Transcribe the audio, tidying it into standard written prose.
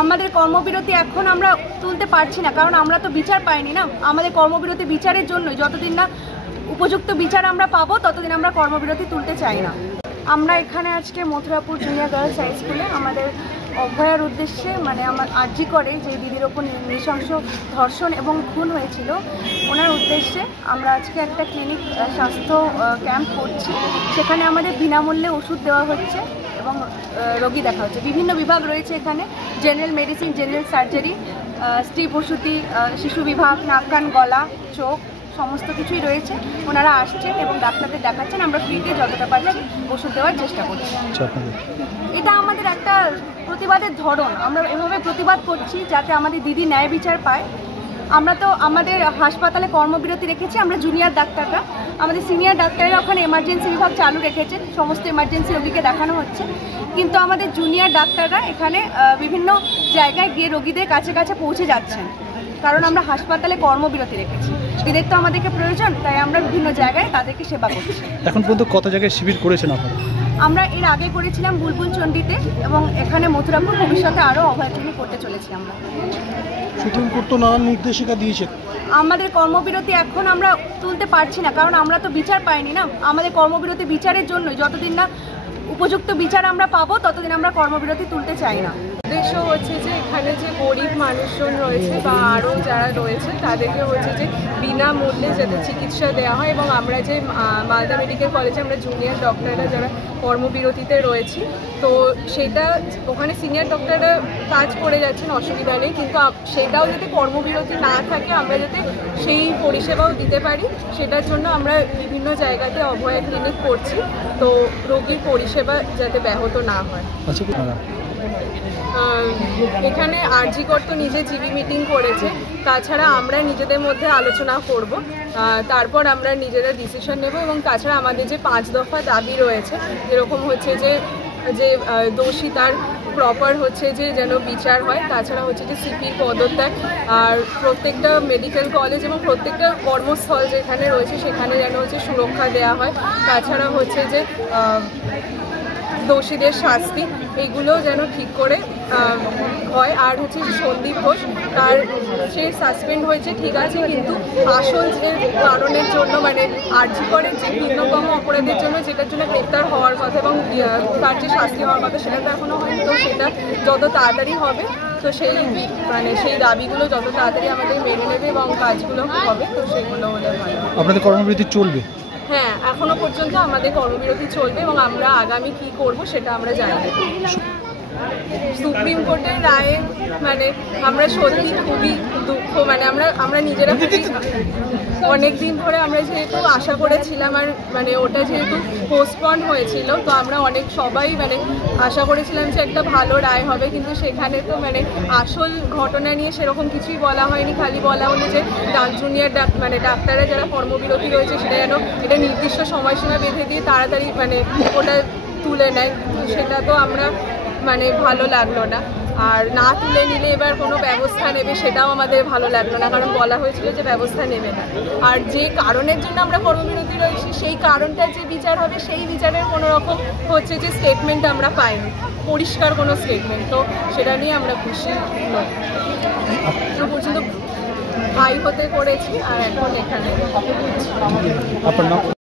আমাদের কর্মবিরতি এখন আমরা তুলতে পারছি না, কারণ আমরা তো বিচার পাইনি না। আমাদের কর্মবিরতি বিচারের জন্যই, যতদিন না উপযুক্ত বিচার আমরা পাবো ততদিন আমরা কর্মবিরতি তুলতে চাই না। আমরা এখানে আজকে মথুরাপুর জুনিয়র গার্লস হাই স্কুলে আমাদের অভয়ার উদ্দেশ্যে, মানে আমার আর্জি করে যে দিদির ওপর নৃশংস ধর্ষণ এবং খুন হয়েছিল, ওনার উদ্দেশ্যে আমরা আজকে একটা ক্লিনিক স্বাস্থ্য ক্যাম্প করছি। সেখানে আমাদের বিনামূল্যে ওষুধ দেওয়া হচ্ছে এবং রোগী দেখা হচ্ছে। বিভিন্ন বিভাগ রয়েছে এখানে, জেনারেল মেডিসিন, জেনারেল সার্জারি, স্ত্রী প্রসূতি, শিশু বিভাগ, নাক কান গলা চোখ সমস্ত কিছুই রয়েছে। ওনারা আসছেন এবং ডাক্তারদের দেখাচ্ছেন। আমরা ফ্রিতে যতটা পারছি ওষুধ দেওয়ার চেষ্টা করছি। এটা আমাদের একটা প্রতিবাদের ধরন। আমরা এভাবে প্রতিবাদ করছি যাতে আমাদের দিদি ন্যায় বিচার পায়। আমরা তো আমাদের হাসপাতালে কর্মবিরতি রেখেছি, আমরা জুনিয়র ডাক্তাররা, আমাদের সিনিয়র ডাক্তাররা ওখানে এমার্জেন্সি বিভাগ চালু রেখেছেন, সমস্ত এমার্জেন্সি রোগীকে দেখানো হচ্ছে। কিন্তু আমাদের জুনিয়র ডাক্তাররা এখানে বিভিন্ন জায়গায় গিয়ে রোগীদের কাছে কাছে পৌঁছে যাচ্ছেন, কারণ আমরা হাসপাতালে কর্মবিরতি রেখেছি। দিদির তো আমাদেরকে প্রয়োজন, তাই আমরা বিভিন্ন জায়গায় তাদেরকে সেবা করছি। এখন পর্যন্ত কত জায়গায় শিবির করেছেন আপনারা? আমরা এর আগে করেছিলাম বুলবুল চণ্ডীতে এবং এখানে মথুরাপুর, ভবিষ্যতে আরও অভয় ক্লিনিক করতে চলেছি আমরা। সুপ্রিম কোর্ট তো নানান নির্দেশিকা দিয়েছে। আমাদের কর্মবিরতি এখন আমরা তুলতে পারছি না, কারণ আমরা তো বিচার পাইনি না। আমাদের কর্মবিরতি বিচারের জন্যই, যতদিন না উপযুক্ত বিচার আমরা পাবো ততদিন আমরা কর্মবিরতি তুলতে চাই না। উদ্দেশ্য হচ্ছে যে এখানে যে গরিব মানুষজন রয়েছে বা আরও যারা রয়েছে তাদেরকে হচ্ছে যে বিনামূল্যে যাতে চিকিৎসা দেওয়া হয়, এবং আমরা যে মালদা মেডিকেল কলেজে আমরা জুনিয়র ডক্টররা যারা কর্মবিরতিতে রয়েছি, তো সেটা ওখানে সিনিয়র ডক্টররা কাজ করে যাচ্ছেন, অসুবিধা নেই, কিন্তু সেটাও যাতে কর্মবিরতি না থাকে, আমরা যাতে সেই পরিষেবাও দিতে পারি, সেটার জন্য আমরা বিভিন্ন জায়গাতে অভয়া ক্লিনিক করছি, তো রোগীর পরিষেবা যাতে ব্যাহত না হয়। এখানে আরজি কর তো নিজে জিবি মিটিং করেছে, তাছাড়া আমরা নিজেদের মধ্যে আলোচনা করব, তারপর আমরা নিজেরা ডিসিশন নেব। এবং তাছাড়া আমাদের যে 5 দফা দাবি রয়েছে, যেরকম হচ্ছে যে দোষী তার প্রপার হচ্ছে যে যেন বিচার হয়, তাছাড়া হচ্ছে যে সিপির পদত্যাগ, আর প্রত্যেকটা মেডিকেল কলেজ এবং প্রত্যেকটা কর্মস্থল যেখানে রয়েছে সেখানে যেন হচ্ছে সুরক্ষা দেওয়া হয়, তাছাড়া হচ্ছে যে দোষীদের শাস্তি এইগুলো যেন ঠিক করে হয়। আর হচ্ছে সন্দীপ ঘোষ, তার সে সাসপেন্ড হয়েছে ঠিক আছে, কিন্তু আসল যে কারণের জন্য, মানে আরজি করের যে ভিন্নতম অপরাধের জন্য যেটার জন্য গ্রেপ্তার হওয়ার কথা এবং তার যে শাস্তি হওয়ার কথা সেটা তো এখনও হয়নি, তো সেটা যত তাড়াতাড়ি হবে, তো সেই দাবিগুলো যত তাড়াতাড়ি আমাদের মেনে নেবে এবং কাজগুলো হবে, তো সেগুলো হলে ভালো। আপনাদের কর্মবিরতি চলবে? হ্যাঁ, এখনো পর্যন্ত আমাদের কর্মবিরতি চলবে এবং আমরা আগামী কি করব সেটা আমরা জানি। সুপ্রিম কোর্টের রায়ে মানে আমরা সত্যি খুবই দুঃখ, মানে আমরা নিজেরা অনেক দিন ধরে আমরা যেহেতু আশা করেছিলাম, আর মানে ওটা যেহেতু পোস্টপন্ড হয়েছিল, তো আমরা সবাই মানে আশা করেছিলাম যে একটা ভালো রায় হবে, কিন্তু সেখানে তো মানে আসল ঘটনা নিয়ে সেরকম কিছুই বলা হয়নি। খালি বলা হলো যে জুনিয়র মানে ডাক্তাররা যারা কর্মবিরতি রয়েছে সেটা যেন এটা নির্দিষ্ট সময়সীমা বেঁধে দিয়ে তাড়াতাড়ি মানে ওটা তুলে নেয়, সেটা তো আমরা মানে ভালো লাগলো না। আর না তুলে নিলে এবার কোনো ব্যবস্থা নেবে সেটাও আমাদের ভালো লাগলো না, কারণ বলা হয়েছিল যে ব্যবস্থা নেবে না। আর যে কারণের জন্য আমরা কর্মবিরতি রয়েছি সেই কারণটার যে বিচার হবে সেই বিচারের কোনো রকম হচ্ছে যে স্টেটমেন্ট আমরা পাইনি, পরিষ্কার কোনো স্টেটমেন্ট, তো সেটা নিয়ে আমরা খুশি নই। পর্যন্ত ভাই হতে করেছি আর এখন এখানে।